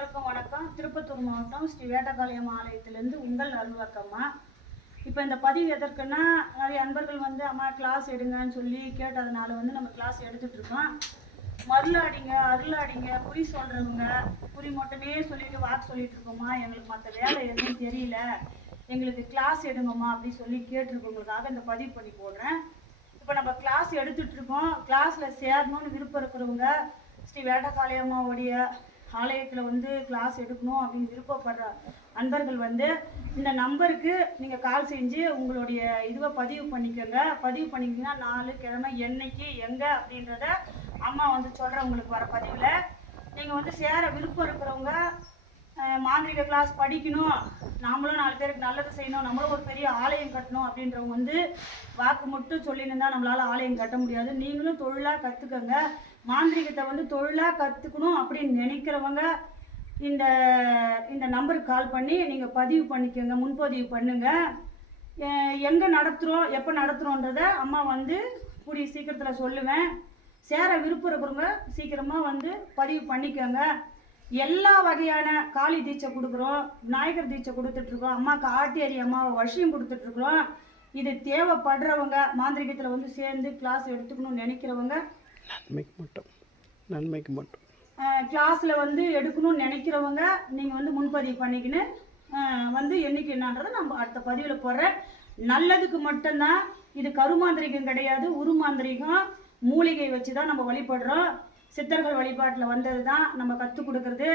அனைவருக்கும் வணக்கம். திருப்பத்தூர் மாவட்டம் ஸ்ரீ வேட்டக்காளியம்மா ஆலயத்திலேருந்து உங்கள் அலுவலகம்மா இப்போ இந்த பதிவு எதற்குன்னா நிறைய அன்பர்கள் வந்து அம்மா கிளாஸ் எடுங்கன்னு சொல்லி கேட்டதுனால வந்து நம்ம கிளாஸ் எடுத்துகிட்டு இருக்கோம். மருளாடிங்க அருளாடிங்க குறி சொல்கிறவங்க குறி மட்டுமே சொல்லிட்டு வாக்கு சொல்லிட்டு இருக்கோம்மா. எங்களுக்கு மற்ற வேலை எதுவும் தெரியல. எங்களுக்கு கிளாஸ் எடுங்கம்மா அப்படின்னு சொல்லி கேட்டிருக்கவங்களுக்காக இந்த பதிவு பண்ணி போடுறேன். இப்போ நம்ம கிளாஸ் எடுத்துகிட்ருக்கோம் கிளாஸில் சேரணும்னு விருப்பம் இருக்கிறவங்க ஸ்ரீ வேட்டக்காளியம்மாவுடைய ஆலயத்தில் வந்து கிளாஸ் எடுக்கணும் அப்படின்னு விருப்பப்படுற அன்பர்கள் வந்து இந்த நம்பருக்கு நீங்கள் கால் செஞ்சு உங்களுடைய இதுவை பதிவு பண்ணிக்கோங்க. பதிவு பண்ணிக்கிங்கன்னா நாலு கிழமை என்னைக்கு எங்கே அப்படின்றத அம்மா வந்து சொல்கிற உங்களுக்கு வர பதிவில். நீங்கள் வந்து சேர விருப்பம் இருக்கிறவங்க மாந்திரிக கிளாஸ் படிக்கணும். நாமளும் நாலு பேருக்கு நல்லது செய்யணும். நம்மளும் ஒரு பெரிய ஆலயம் கட்டணும் அப்படின்றவங்க வந்து வாக்கு மட்டும் சொல்லின்னு தான் நம்மளால் ஆலயம் கட்ட முடியாது. நீங்களும் தொழிலாக கற்றுக்கங்க மாந்திரிகத்தை வந்து தொழிலாக கற்றுக்கணும் அப்படின்னு நினைக்கிறவங்க இந்த இந்த நம்பருக்கு கால் பண்ணி நீங்கள் பதிவு பண்ணிக்கோங்க முன்பதிவு பண்ணுங்க. எங்கே நடத்துகிறோம் எப்போ நடத்துகிறோன்றத அம்மா வந்து கூடிய சீக்கிரத்தில் சொல்லுவேன். சேர விருப்பம் இருக்கிறவங்க சீக்கிரமாக வந்து பதிவு பண்ணிக்கோங்க. எல்லா வகையான காளி தீட்சை கொடுக்குறோம் விநாயகர் தீட்சை கொடுத்துட்ருக்கோம் அம்மாவுக்கு ஆட்டியரி அம்மாவை வசியம் கொடுத்துட்ருக்குறோம் இது தேவைப்படுறவங்க மாந்திரிகத்தில் வந்து சேர்ந்து கிளாஸ் எடுத்துக்கணும்னு நினைக்கிறவங்க நன்மைக்கு மட்டும். நன்மைக்கு மட்டும். கிளாஸில் வந்து எடுக்கணும்னு நினைக்கிறவங்க நீங்கள் வந்து முன்பதிவு பண்ணிக்கின்னு வந்து என்னைக்கு என்னன்றதை நம்ம அடுத்த பதிவில் போடுறேன். நல்லதுக்கு மட்டும்தான் இது கருமாந்திரிகம் கிடையாது உருமாந்திரிகம் மூலிகை வச்சு தான் நம்ம வழிபடுறோம். சித்தர்கள் வழிபாட்டில் வந்தது தான் நம்ம கற்றுக் கொடுக்கறது.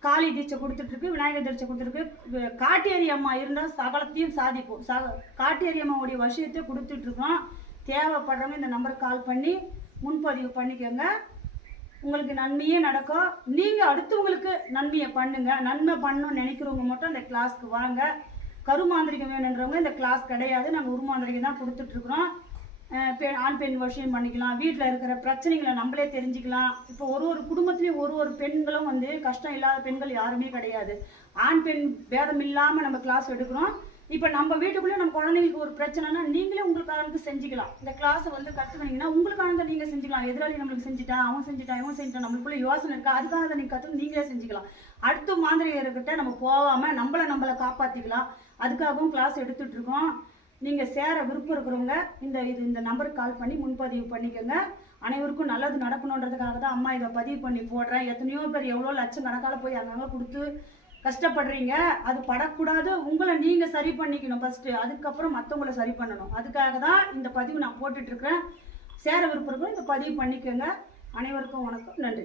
காளி தீட்சை கொடுத்துட்ருக்கு விநாயகர் தீட்சை கொடுத்துருக்கு வி- காட்டேரி அம்மா இருந்தால் சகலத்தையும் சாதிப்போம். சக காட்டேரி அம்மாவுடைய விஷயத்தை கொடுத்துட்ருக்கோம். தேவைப்படுறவங்க இந்த நம்பருக்கு கால் பண்ணி முன்பதிவு பண்ணிக்கோங்க. உங்களுக்கு நன்மையே நடக்கும். நீங்கள் அடுத்தவங்களுக்கு நன்மையை பண்ணுங்க. நன்மை பண்ணணும்னு நினைக்கிறவங்க மட்டும் இந்த கிளாஸ்க்கு வாங்க. கருமாந்திரிகம் வேணுன்றவங்க இந்த கிளாஸ் கிடையாது. நாங்கள் உருமாந்திரிகம் தான் கொடுத்துட்ருக்குறோம். பெண் ஆண் பெண் விஷயம் பண்ணிக்கலாம். வீட்டில் இருக்கிற பிரச்சனைகளை நம்மளே தெரிஞ்சுக்கலாம். இப்போ ஒரு ஒரு குடும்பத்துலேயும் ஒரு ஒரு பெண்களும் வந்து கஷ்டம் இல்லாத பெண்கள் யாருமே கிடையாது. ஆண் பெண் பேதம் இல்லாமல் நம்ம கிளாஸ் எடுக்கிறோம். இப்போ நம்ம வீட்டுக்குள்ளே நம்ம குழந்தைங்களுக்கு ஒரு பிரச்சனைனா நீங்களே உங்களுக்கானது செஞ்சுக்கலாம். இந்த கிளாஸை வந்து கற்றுக்கினீங்கன்னா உங்களுக்கானதை நீங்கள் செஞ்சுக்கலாம். எதிராளி நம்மளுக்கு செஞ்சுட்டா அவன் செஞ்சுட்டா இவன் செஞ்சுட்டா நம்மளுக்குள்ளே யோசனை இருக்கா? அதுக்கானதை நீங்கள் கற்று நீங்களே செஞ்சுக்கலாம். அடுத்த மாந்திரிகர்கிட்ட நம்ம போகாமல் நம்மளை நம்மளை காப்பாற்றிக்கலாம் அதுக்காகவும் கிளாஸ் எடுத்துட்ருக்கோம் நீங்கள் சேர விருப்பம் இருக்கிறவங்க இந்த இது இந்த நம்பருக்கு கால் பண்ணி முன்பதிவு பண்ணிக்கோங்க. அனைவருக்கும் நல்லது நடக்கணுன்றதுக்காக தான் அம்மா இதை பதிவு பண்ணி போடுறேன். எத்தனையோ பேர் எவ்வளோ லட்சம் கணக்கால் போய் அங்கங்கே கொடுத்து கஷ்டப்படுறீங்க அது படக்கூடாது. உங்களை நீங்கள் சரி பண்ணிக்கணும் ஃபஸ்ட்டு அதுக்கப்புறம் மற்றவங்கள சரி பண்ணணும். அதுக்காக தான் இந்த பதிவு நான் போட்டுட்ருக்கிறேன் சேர விருப்பம் இந்த பதிவு பண்ணிக்கோங்க. அனைவருக்கும் வணக்கம். நன்றி.